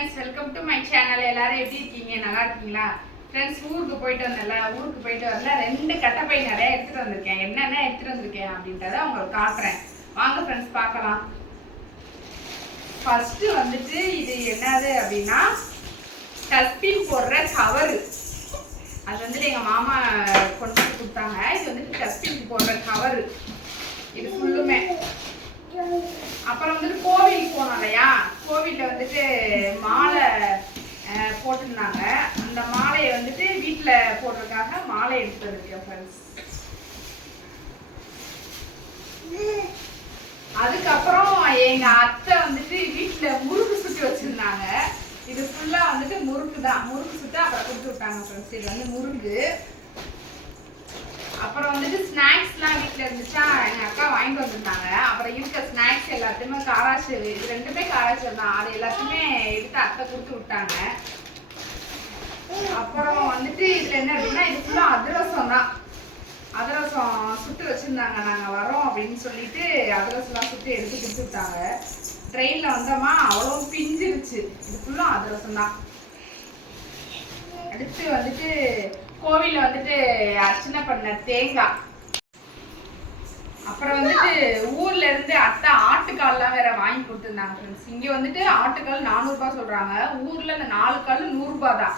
Friends welcome to my channel எல்லாரும் எப்படி இருக்கீங்க? நல்லா இருக்கீங்களா? ஃப்ரெண்ட்ஸ் ஊருக்கு போயிட்டு வந்தேன்ல. ஊருக்கு போயிட்டு வரல ரெண்டு கட்டப்பை நிறைய எடுத்துட்டு வந்திருக்கேன். என்னென்ன எடுத்துட்டு வந்திருக்கேன் அப்படின்றத உங்களுக்கு காட்டுறேன். வாங்க ஃப்ரெண்ட்ஸ் பார்க்கலாம். ஃபர்ஸ்ட் வந்துட்டு இது என்னது அப்படின்னா டஸ்ட்பின் போடுற கவரு அது வந்துட்டு எங்கள் மாமா கொண்டு வந்து கொடுத்தாங்க. இது வந்துட்டு டஸ்ட்பின் போடுற கவரு இது ஃபுல்லுமே அப்புறம் வந்துட்டு கோவிலுக்கு போனோம் இல்லையா? கோவிலில் வந்துட்டு மாலை போட்டிருந்தாங்க. அந்த மாலையை வந்துட்டு வீட்டில் போடுறதுக்காக மாலை எடுத்து இருக்கேன் ஃப்ரெண்ட்ஸ் அதுக்கப்புறம் எங்க அத்தை வந்துட்டு வீட்டில் முறுக்கு சுற்றி வச்சிருந்தாங்க. இது ஃபுல்லா வந்துட்டு முறுக்கு தான். முறுக்கு சுட்டு அப்புறம் கொடுத்து விட்டாங்க ஃப்ரெண்ட்ஸ் இது வந்து முறுக்கு. அப்புறம் வந்துட்டு ஸ்நாக்ஸ்லாம் வீட்டில் இருந்துச்சா எங்கள் அக்கா வாங்கிட்டு வந்து ஸ்நாக்ஸ் எல்லாத்தையுமே இது ரெண்டுமே காராச்சு தான். அது எல்லாத்தையுமே எடுத்து அத்தை கொடுத்து விட்டாங்க. அப்புறம் வந்துட்டு இதுல என்ன அப்படின்னா இது ஃபுல்லாக அதிரசம் தான். அதிரசம் சுட்டு வச்சிருந்தாங்க. நாங்க வரோம் அப்படின்னு சொல்லிட்டு அதிரசம்லாம் சுட்டு எடுத்து கொடுத்து விட்டாங்க ட்ரெயினில் வந்தோமா அவ்வளோ பிஞ்சிருச்சு. இது ஃபுல்லா அதிரசம் தான். அடுத்து வந்துட்டு கோவில வந்துட்டு அர்ச்சனை பண்ண தேங்காய். அப்புறம் வந்துட்டு ஊர்ல இருந்து கால்லாம் வேற வாங்கி கொடுத்துருந்தாங்க ஃப்ரெண்ட்ஸ் இங்க வந்துட்டு ஆட்டுக்கால் நானூறுபா ரூபாய் சொல்றாங்க. ஊர்ல இந்த நாலு கால் நூறு தான்.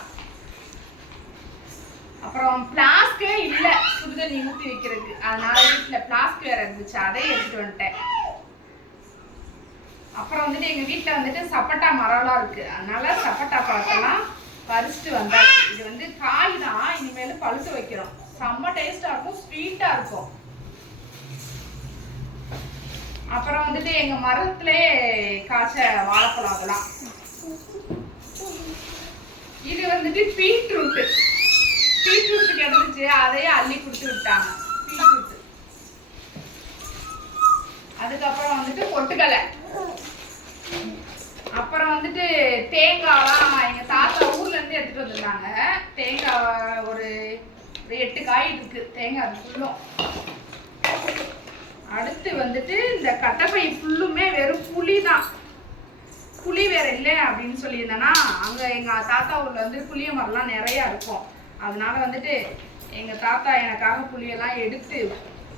அப்புறம் பிளாஸ்கே இல்ல. சுடுதண்ணி ஊத்தி வைக்கிறதுக்கு. அதனால வீட்டுல பிளாஸ்க் வேற இருந்துச்சு. அதை எடுத்துட்டு வந்துட்டேன். அப்புறம் வந்துட்டு எங்க வீட்ல வந்துட்டு சப்போட்டா மரம்லாம் இருக்கு. அதனால சப்போட்டா பழத்தெல்லாம் பறிச்சுட்டு வந்தாச்சு இது வந்து காய் தான். இனிமேல் பழுத்து வைக்கிறோம். செம்ம டேஸ்டா இருக்கும். ஸ்வீட்டா இருக்கும். அப்புறம் வந்துட்டு எங்க மரத்திலே காய்ச்ச வாழைப்பழம் அதெல்லாம். இது வந்துட்டு பீட்ரூட் பீட்ரூட் கிடந்துச்சு அதையே அள்ளி கொடுத்து விட்டாங்க. பீட்ரூட் அதுக்கப்புறம் வந்துட்டு பொட்டுக்கலை அப்புறம் வந்துட்டு தேங்காய்லாம் எங்க தாத்தா ஊர்ல இருந்து எடுத்துட்டு வந்திருந்தாங்க. தேங்காய் ஒரு ஒரு எட்டு காய் இருக்கு. தேங்காய் அது ஃபுல்லும் அடுத்து வந்துட்டு இந்த கட்டப்பை ஃபுல்லுமே வெறும் புளி தான். புளி வேற இல்லை அப்படின்னு சொல்லியிருந்தேன்னா அங்க எங்க தாத்தா ஊர்ல வந்து புளிய மரம்லாம் நிறைய இருக்கும். அதனால வந்துட்டு எங்க தாத்தா எனக்காக புளியெல்லாம் எடுத்து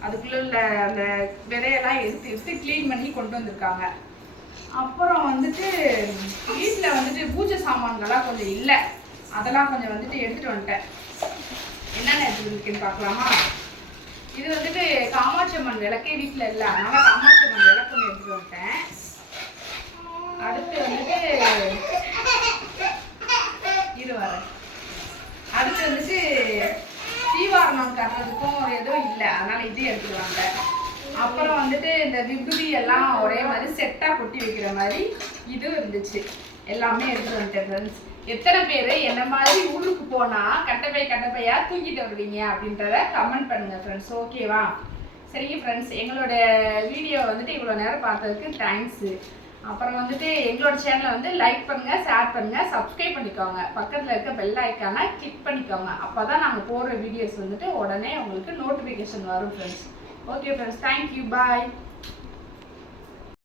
அதுக்குள்ள உள்ள அந்த விதையெல்லாம் எடுத்து எடுத்து க்ளீன் பண்ணி கொண்டு வந்திருக்காங்க. அப்புறம் வந்துட்டு வீட்டில் வந்துட்டு பூஜை சாமான்கள்லாம் கொஞ்சம் இல்லை. அதெல்லாம் கொஞ்சம் வந்துட்டு எடுத்துட்டு வந்துட்டேன். என்னென்ன எடுத்துட்டு இருக்குன்னு பார்க்கலாமா? இது வந்துட்டு காமாட்சி விளக்கே வீட்டில் இல்லை. அதனால காமாட்சி அம்மன் விளக்கு எடுத்து எடுத்துட்டு வந்துட்டேன். அடுத்து வந்துட்டு இரு வரேன் அடுத்து வந்துட்டு தீவாரணம் கட்டுறதுக்கும் எதுவும் இல்லை. அதனால இது எடுத்துட்டு வந்தேன். அப்புறம் வந்துட்டு இந்த விபூதி எல்லாம் ஒரே மாதிரி செட்டா கொட்டி வைக்கிற மாதிரி இதுவும் இருந்துச்சு. எல்லாமே எடுத்து வந்துட்டேன் ஃப்ரெண்ட்ஸ் எத்தனை பேர் என்ன மாதிரி ஊருக்கு போனா கட்டப்பை கட்டப்பையாக தூக்கிட்டு வருவீங்க அப்படின்றத கமெண்ட் பண்ணுங்க ஃப்ரெண்ட்ஸ் ஓகேவா சரிங்க ஃப்ரெண்ட்ஸ் எங்களோட வீடியோ வந்துட்டு இவ்வளோ நேரம் பார்த்ததுக்கு தேங்க்ஸு அப்புறம் வந்துட்டு எங்களோட சேனலை வந்து லைக் பண்ணுங்கள் ஷேர் பண்ணுங்கள் சப்ஸ்கிரைப் பண்ணிக்கோங்க. பக்கத்தில் இருக்க பெல் ஐக்கானை கிளிக் பண்ணிக்கோங்க. அப்போ தான் நாங்கள் போடுற வீடியோஸ் வந்துட்டு உடனே உங்களுக்கு நோட்டிஃபிகேஷன் வரும் friends okay friends thank you bye